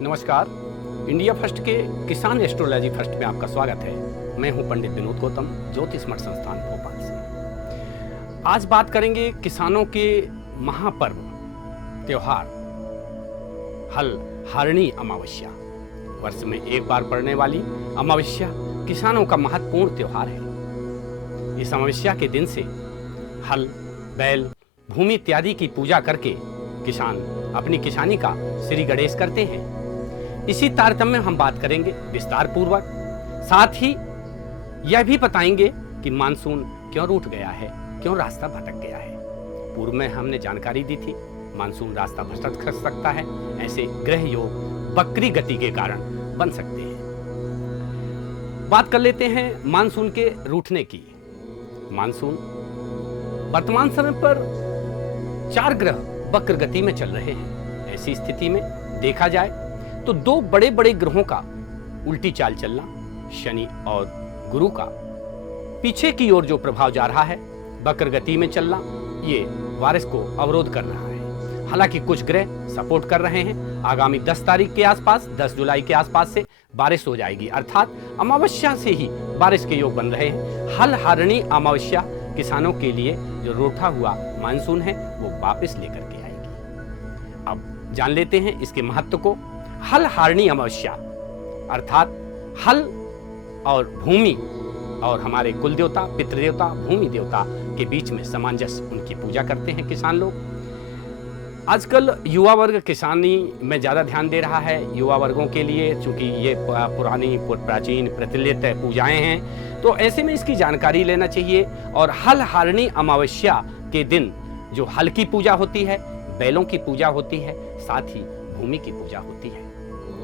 नमस्कार। India first के किसान एस्ट्रोलॉजी फर्स्ट में आपका स्वागत है। मैं हूं पंडित विनोद गौतम, ज्योतिष मठ संस्थान भोपाल से। आज बात करेंगे किसानों के महापर्व त्योहार हल हारणी अमावस्या। वर्ष में एक बार पड़ने वाली अमावस्या किसानों का महत्वपूर्ण त्योहार है। इस अमावस्या के दिन से हल, बैल, भूमि इत्यादि की पूजा करके किसान अपनी किसानी का श्री गणेश करते हैं। इसी तारतम्य में हम बात करेंगे विस्तार पूर्वक। साथ ही यह भी बताएंगे कि मानसून क्यों रूठ गया है, क्यों रास्ता भटक गया है। पूर्व में हमने जानकारी दी थी मानसून रास्ता भटक सकता है, ऐसे ग्रह योग वक्री गति के कारण बन सकते हैं। बात कर लेते हैं मानसून के रूठने की। मानसून वर्तमान समय पर 4 ग्रह वक्र गति में चल रहे हैं। ऐसी स्थिति में देखा जाए तो 2 बड़े बड़े ग्रहों का उल्टी चाल चलना, शनि और गुरु का पीछे की ओर जो प्रभाव जा रहा है वक्र गति में चलना, ये बारिश को अवरोध कर रहा है। हालांकि कुछ ग्रह सपोर्ट कर रहे हैं। आगामी 10 तारीख के आसपास, 10 जुलाई के आसपास से बारिश हो जाएगी, अर्थात अमावस्या से ही बारिश के योग बन रहे हैं। हल हारणी अमावस्या किसानों के लिए जो रूठा हुआ मानसून है वो वापस लेकर के आएगी। अब जान लेते हैं इसके महत्व को। हल हारणी अमावस्या अर्थात हल और भूमि और हमारे कुल देवता, पितृदेवता, भूमि देवता के बीच में सामंजस्य, उनकी पूजा करते हैं किसान लोग। आजकल युवा वर्ग किसानी में ज़्यादा ध्यान दे रहा है। युवा वर्गों के लिए चूंकि ये पुरानी प्राचीन प्रचलित पूजाएं हैं, तो ऐसे में इसकी जानकारी लेना चाहिए। और हल हारणी अमावस्या के दिन जो हल की पूजा होती है, बैलों की पूजा होती है, साथ ही भूमि की पूजा होती है।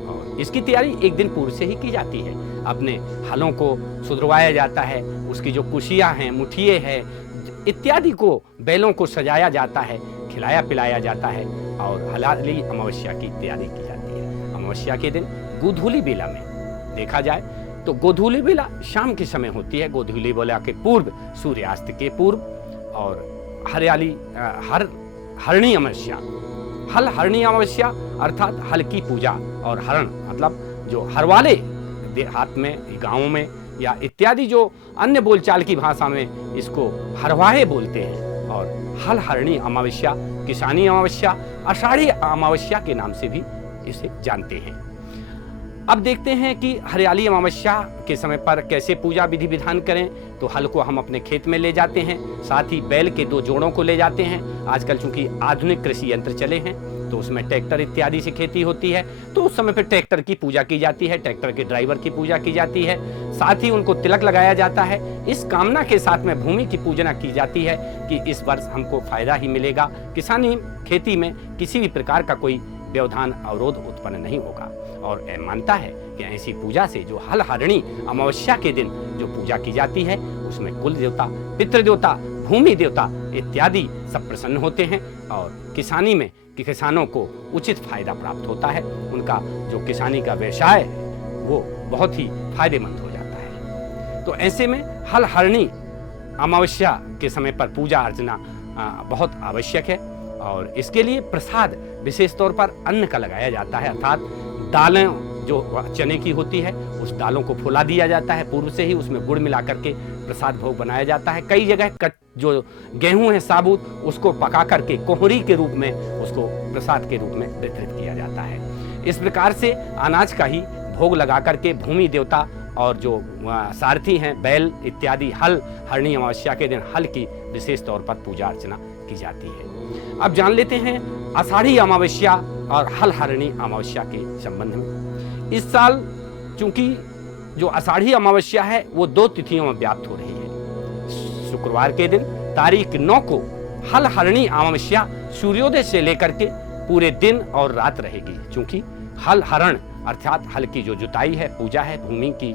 और इसकी तैयारी एक दिन पूर्व से ही की जाती है। अपने हलों को सुधरवाया जाता है, उसकी जो कुशियाँ हैं, मुठिए हैं इत्यादि को, बैलों को सजाया जाता है, खिलाया पिलाया जाता है और हलाली अमावस्या की तैयारी की जाती है। अमावस्या के दिन गोधूली बेला में देखा जाए तो गोधूली बेला शाम के समय होती है। गोधूली बेला के पूर्व, सूर्यास्त के पूर्व। और हरणी अमावस्या, हल हरणी अमावस्या अर्थात हल की पूजा और हरण मतलब जो हर वाले देहात में, गाँवों में या इत्यादि जो अन्य बोलचाल की भाषा में इसको हरवाहे बोलते हैं। और हल हरणी अमावस्या, किसानी अमावस्या, आषाढ़ी अमावस्या के नाम से भी इसे जानते हैं। अब देखते हैं कि हरियाली अमावस्या के समय पर कैसे पूजा विधि विधान करें। तो हल को हम अपने खेत में ले जाते हैं, साथ ही बैल के 2 जोड़ों को ले जाते हैं। आजकल चूंकि आधुनिक कृषि यंत्र चले हैं तो उसमें ट्रैक्टर इत्यादि से खेती होती है, तो उस समय पर ट्रैक्टर की पूजा की जाती है, ट्रैक्टर के ड्राइवर की पूजा की जाती है, साथ ही उनको तिलक लगाया जाता है। इस कामना के साथ में भूमि की पूजना की जाती है कि इस वर्ष हमको फायदा ही मिलेगा, किसानी खेती में किसी भी प्रकार का कोई व्यवधान अवरोध उत्पन्न नहीं होगा। और मानता है कि ऐसी पूजा से जो हल हरणी अमावस्या के दिन जो पूजा की जाती है उसमें कुल देवता, पितृदेवता, भूमि देवता इत्यादि सब प्रसन्न होते हैं और किसानी में कि किसानों को उचित फायदा प्राप्त होता है। उनका जो किसानी का व्यवसाय है वो बहुत ही फायदेमंद हो जाता है। तो ऐसे में हल हरणी अमावस्या के समय पर पूजा अर्चना बहुत आवश्यक है। और इसके लिए प्रसाद विशेष तौर पर अन्न का लगाया जाता है, अर्थात दालें जो चने की होती है उस दालों को फुला दिया जाता है पूर्व से ही, उसमें गुड़ मिला करके प्रसाद भोग बनाया जाता है। कई जगह जो गेहूं है साबुत, उसको पका करके कोहरी के रूप में उसको प्रसाद के रूप में वितरित किया जाता है। इस प्रकार से अनाज का ही भोग लगा करके भूमि देवता और जो सारथी हैं बैल इत्यादि हल हरणी अमावस्या के दिन हल की विशेष तौर पर पूजा अर्चना की जाती है। अब जान लेते हैं आषाढ़ी अमावस्या और हल हरणी अमावस्या के संबंध में। इस साल चूंकि जो आषाढ़ी अमावस्या है वो 2 तिथियों में व्याप्त हो रही है। शुक्रवार के दिन तारीख 9 को हल हरणी अमावस्या सूर्योदय से लेकर के पूरे दिन और रात रहेगी। चूंकि हल हरण अर्थात हल की जो जुताई है, पूजा है, भूमि की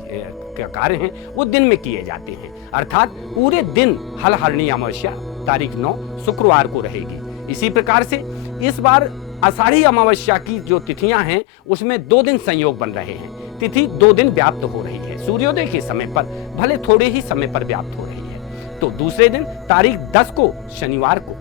कार्य हैं वो दिन में किए जाते हैं, अर्थात पूरे दिन हल हरणी अमावस्या तारीख 9 शुक्रवार को रहेगी। इसी प्रकार से इस बार आषाढ़ी अमावस्या की जो तिथियां हैं उसमें 2 दिन संयोग बन रहे हैं। तिथि 2 दिन व्याप्त हो रही है, सूर्योदय के समय पर, भले थोड़े ही समय पर व्याप्त हो रही है। तो दूसरे दिन तारीख 10 को शनिवार को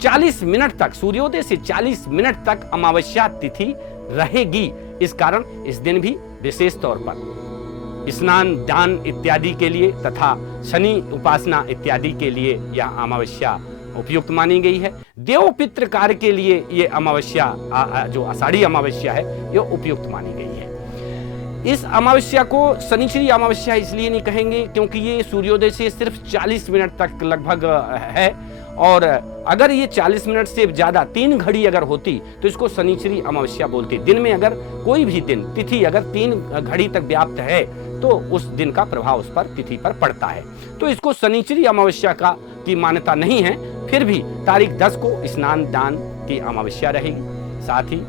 40 मिनट तक, सूर्योदय से 40 मिनट तक अमावस्या तिथि रहेगी। इस कारण इस दिन भी विशेष तौर पर स्नान दान इत्यादि के लिए तथा शनि उपासना इत्यादि के लिए यह अमावस्या उपयुक्त मानी गई है। देव पितृ कार्य के लिए ये अमावस्या जो आषाढ़ी अमावस्या है यह उपयुक्त मानी गई है। इस अमावस्या को शनिश्चरी अमावस्या इसलिए नहीं कहेंगे क्योंकि ये सूर्योदय से सिर्फ 40 मिनट तक लगभग है, और अगर ये 40 मिनट से ज़्यादा 3 घड़ी अगर होती तो इसको शनिश्चरी अमावस्या बोलते। दिन में अगर कोई भी दिन तिथि अगर 3 घड़ी तक व्याप्त है तो उस दिन का प्रभाव उस पर तिथि पर पड़ता है, तो इसको शनिश्चरी अमावस्या की मान्यता नहीं है। फिर भी तारीख 10 को स्नान दान की अमावस्या रहेगी। साथ ही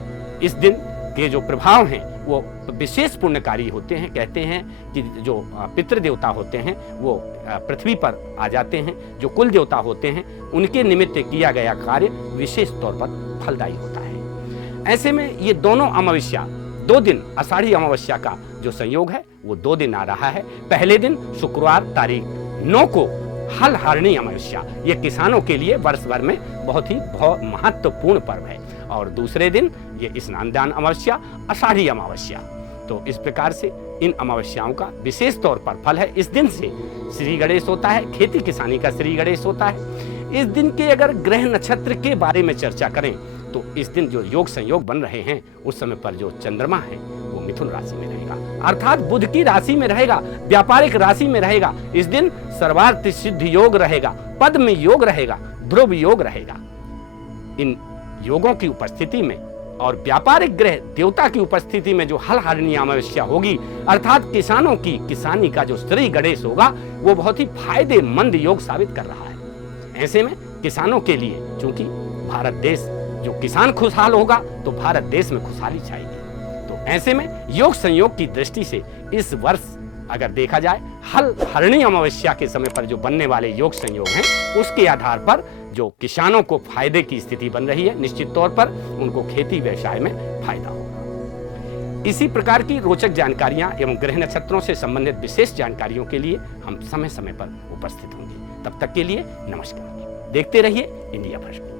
इस दिन के जो प्रभाव हैं वो विशेष पुण्यकारी होते हैं। कहते हैं कि जो पितृ देवता होते हैं वो पृथ्वी पर आ जाते हैं, जो कुल देवता होते हैं उनके निमित्त किया गया कार्य विशेष तौर पर फलदायी होता है। ऐसे में ये दोनों अमावस्या 2 दिन आषाढ़ी अमावस्या का जो संयोग है वो 2 दिन आ रहा है। पहले दिन शुक्रवार तारीख 9 को हल हरणी अमावस्या, ये किसानों के लिए वर्ष भर में बहुत ही महत्वपूर्ण पर्व है, और दूसरे दिन ये स्नान दान अमावस्या आषाढ़ी अमावस्या। तो इस प्रकार से इन अमावस्याओं का विशेष तौर पर फल है। इस दिन से श्री गणेश होता है, खेती किसानी का श्री गणेश होता है। इस दिन के अगर ग्रह नक्षत्र के बारे में चर्चा करें तो इस दिन जो योग संयोग बन रहे हैं उस समय पर जो चंद्रमा है वो मिथुन राशि में रहेगा, अर्थात बुध की राशि में रहेगा, व्यापारिक राशि में रहेगा। इस दिन सर्वार्थ सिद्ध योग रहेगा, पद्म योग रहेगा, ध्रुव योग रहेगा। इन योगों की उपस्थिति में और व्यापारिक ग्रह देवता की उपस्थिति में जो हल हरणी अमावस्या होगी, अर्थात किसानों की किसानी का जो श्री गणेश होगा वो बहुत ही फायदेमंद योग साबित कर रहा है। ऐसे में किसानों के लिए, चूंकि भारत देश जो किसान खुशहाल होगा तो भारत देश में खुशहाली छाएगी, तो ऐसे में योग संयोग की दृष्टि से इस वर्ष अगर देखा जाए हल हरणी अमावस्या के समय पर जो बनने वाले योग संयोग हैं उसके आधार पर जो किसानों को फायदे की स्थिति बन रही है, निश्चित तौर पर उनको खेती व्यवसाय में फायदा होगा। इसी प्रकार की रोचक जानकारियां एवं ग्रह नक्षत्रों से संबंधित विशेष जानकारियों के लिए हम समय समय पर उपस्थित होंगे। तब तक के लिए नमस्कार। देखते रहिए इंडिया फर्स्ट।